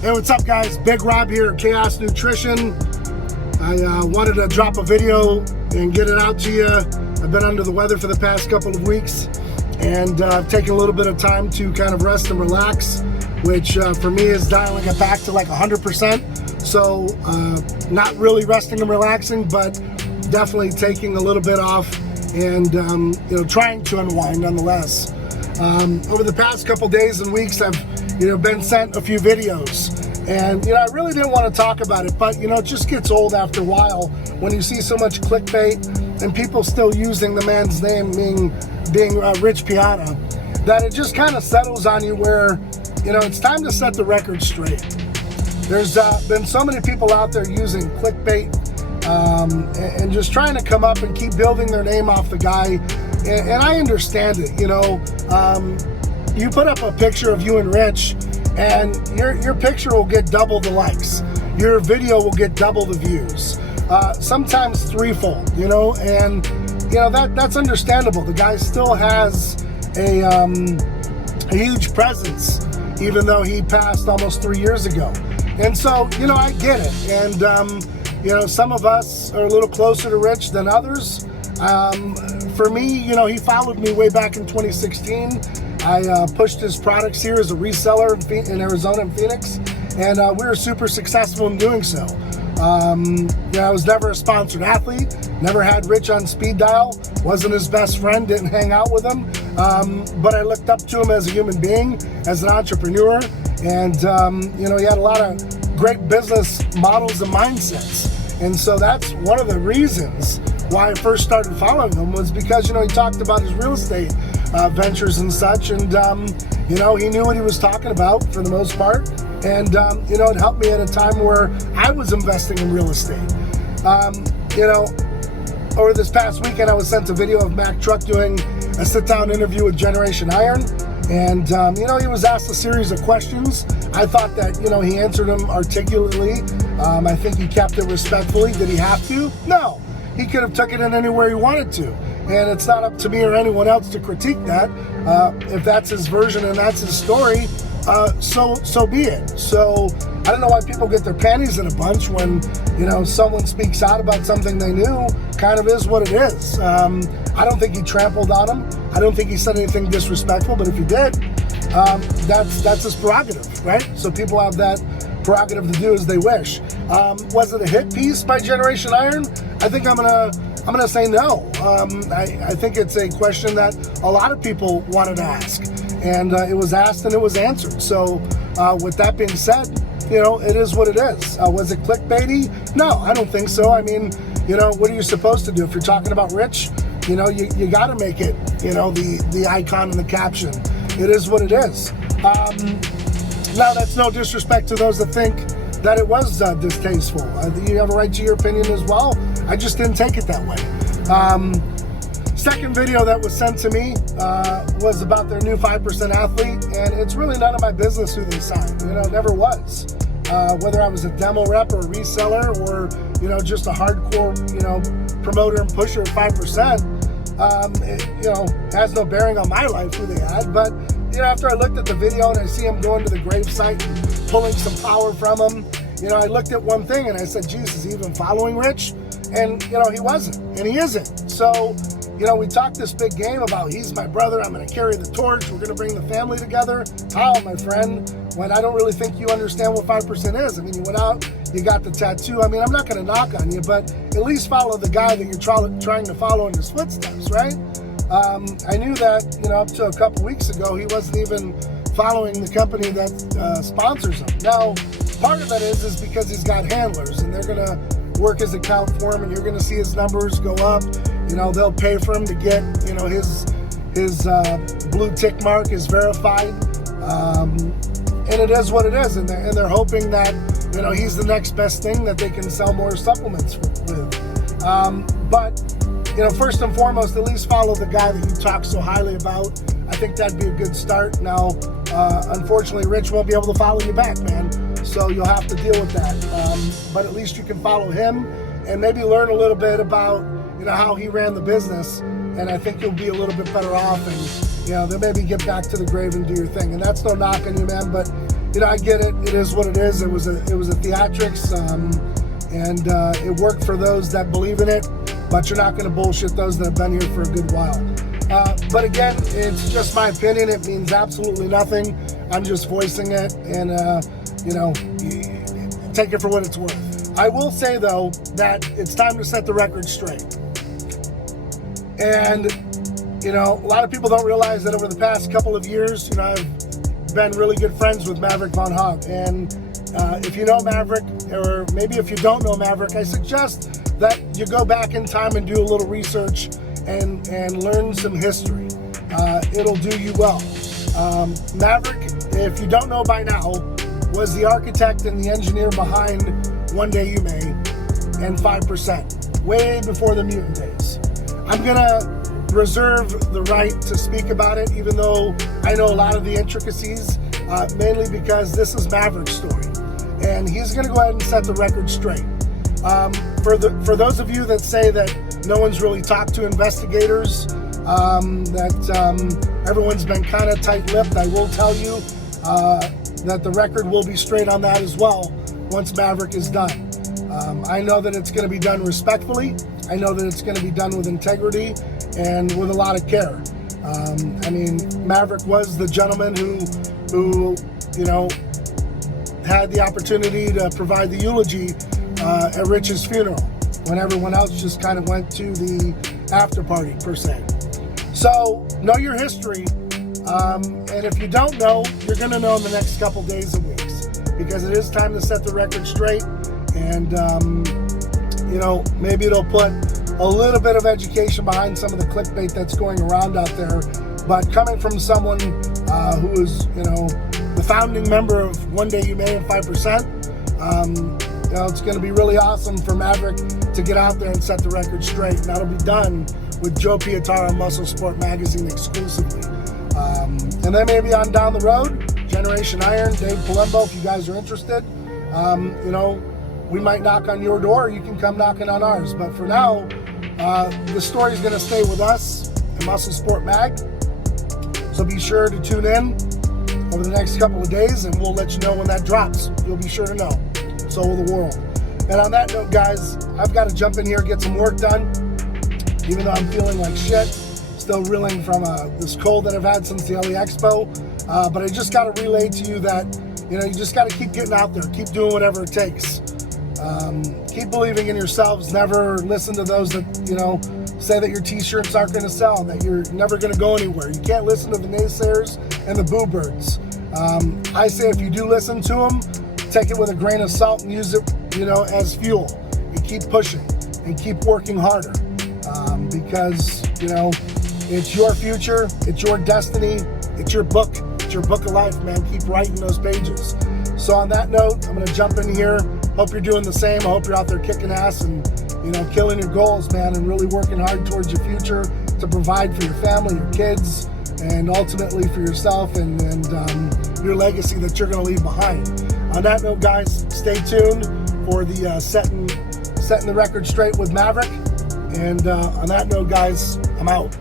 Hey, what's up, guys? Big Rob here at Chaos Nutrition. I wanted to drop a video and get it out to you. I've been under the weather for the past couple of weeks, and I've taken a little bit of time to kind of rest and relax, which for me is dialing it back to like 100%. So not really resting and relaxing, but definitely taking a little bit off and trying to unwind nonetheless. Over the past couple days and weeks, I've been sent a few videos, and I really didn't want to talk about it, but it just gets old after a while when you see so much clickbait and people still using the man's name being RICHPIANA, that it just kind of settles on you where it's time to set the record straight. There's been so many people out there using clickbait and just trying to come up and keep building their name off the guy, and I understand it. You put up a picture of you and Rich, and your picture will get double the likes. Your video will get double the views, sometimes threefold. And that's understandable. The guy still has a huge presence, even though he passed almost 3 years ago. And so I get it. And some of us are a little closer to Rich than others. For me, he followed me way back in 2016. I pushed his products here as a reseller in Arizona and Phoenix, and we were super successful in doing so. I was never a sponsored athlete, never had Rich on speed dial, wasn't his best friend, didn't hang out with him, but I looked up to him as a human being, as an entrepreneur, and he had a lot of great business models and mindsets. And so that's one of the reasons why I first started following him, was because he talked about his real estate ventures and such, and he knew what he was talking about for the most part, and it helped me at a time where I was investing in real estate. Over this past weekend, I was sent a video of Trucc doing a sit-down interview with Generation Iron, and he was asked a series of questions. I thought that he answered them articulately. I think he kept it respectfully. Did he have to? No. He could have took it in anywhere he wanted to, and it's not up to me or anyone else to critique that. If that's his version and that's his story, so be it. So I don't know why people get their panties in a bunch when someone speaks out about something they knew. Kind of is what it is. I don't think he trampled on him. I don't think he said anything disrespectful, but if he did, that's his prerogative, right? So people have that prerogative to do as they wish. Was it a hit piece by Generation Iron? I think I'm gonna say no. I think it's a question that a lot of people wanted to ask, and it was asked and it was answered. So with that being said, it is what it is. Was it clickbaity? No, I don't think so. I mean, what are you supposed to do if you're talking about Rich? You got to make it, the icon in the caption. It is what it is. Now, that's no disrespect to those that think that it was distasteful. You have a right to your opinion as well. I just didn't take it that way. Second video that was sent to me was about their new 5% athlete, and it's really none of my business who they signed. It never was. Whether I was a demo rep or a reseller or just a hardcore promoter and pusher of 5%, it has no bearing on my life who they had. But after I looked at the video and I see him going to the gravesite and pulling some power from him, I looked at one thing and I said, geez, is he even following Rich? And he wasn't, and he isn't. So we talked this big game about he's my brother, I'm going to carry the torch, we're going to bring the family together. How, my friend, when I don't really think you understand what 5% is. I mean, you went out, you got the tattoo. I mean, I'm not going to knock on you, but at least follow the guy that you're trying to follow in his footsteps, right? I knew that, up to a couple weeks ago, he wasn't even following the company that sponsors him. Now, part of that is because he's got handlers, and they're going to work his account for him, and you're going to see his numbers go up. They'll pay for him to get, his blue tick mark is verified. And it is what it is, and they're hoping that, he's the next best thing that they can sell more supplements with. But first and foremost, at least follow the guy that you talk so highly about. I think that'd be a good start. Now, unfortunately, Rich won't be able to follow you back, man. So you'll have to deal with that. But at least you can follow him and maybe learn a little bit about, how he ran the business. And I think you'll be a little bit better off, and then maybe get back to the grave and do your thing. And that's no knock on you, man. But you know, I get it. It is what it is. It was a theatrics, and it worked for those that believe in it. But you're not going to bullshit those that have been here for a good while. But again, it's just my opinion. It means absolutely nothing. I'm just voicing it, and you know, take it for what it's worth. I will say though that it's time to set the record straight. And you know, a lot of people don't realize that over the past couple of years, you know, I've been really good friends with Maverick Von Hog. And if you know Maverick, or maybe if you don't know Maverick, I suggest that you go back in time and do a little research and learn some history. It'll do you well. Maverick, if you don't know by now, was the architect and the engineer behind One Day You May and 5%, way before the mutant days. I'm gonna reserve the right to speak about it, even though I know a lot of the intricacies, mainly because this is Maverick's story. And he's gonna go ahead and set the record straight. For those of you that say that no one's really talked to investigators, that everyone's been kind of tight-lipped, I will tell you that the record will be straight on that as well once Maverick is done. I know that it's going to be done respectfully. I know that it's going to be done with integrity and with a lot of care. I mean, Maverick was the gentleman who you know, had the opportunity to provide the eulogy at Rich's funeral, when everyone else just kind of went to the after party, per se. So, know your history, and if you don't know, you're going to know in the next couple days and weeks, because it is time to set the record straight, and, you know, maybe it'll put a little bit of education behind some of the clickbait that's going around out there, but coming from someone who is, you know, the founding member of One Day You May and 5%, you know, it's going to be really awesome for Maverick to get out there and set the record straight. And that'll be done with Joe Piatara, Muscle Sport Magazine exclusively. And then maybe on down the road, Generation Iron, Dave Palumbo, if you guys are interested, you know, we might knock on your door, or you can come knocking on ours. But for now, the story's going to stay with us at Muscle Sport Mag. So be sure to tune in over the next couple of days, and we'll let you know when that drops. You'll be sure to know. So will the world. And on that note, guys, I've got to jump in here and get some work done, even though I'm feeling like shit, still reeling from this cold that I've had since the LA Expo. But I just got to relay to you that, you know, you just got to keep getting out there, keep doing whatever it takes. Keep believing in yourselves. Never listen to those that, you know, say that your t-shirts aren't going to sell, that you're never going to go anywhere. You can't listen to the naysayers and the boo birds. I say if you do listen to them, take it with a grain of salt and use it, you know, as fuel. And keep pushing and keep working harder, because, you know, it's your future, it's your destiny, it's your book of life, man. Keep writing those pages. So on that note, I'm going to jump in here. Hope you're doing the same. I hope you're out there kicking ass and, you know, killing your goals, man, and really working hard towards your future to provide for your family, your kids, and ultimately for yourself and your legacy that you're going to leave behind. On that note, guys, stay tuned for the setting the record straight with Maverick. And on that note, guys, I'm out.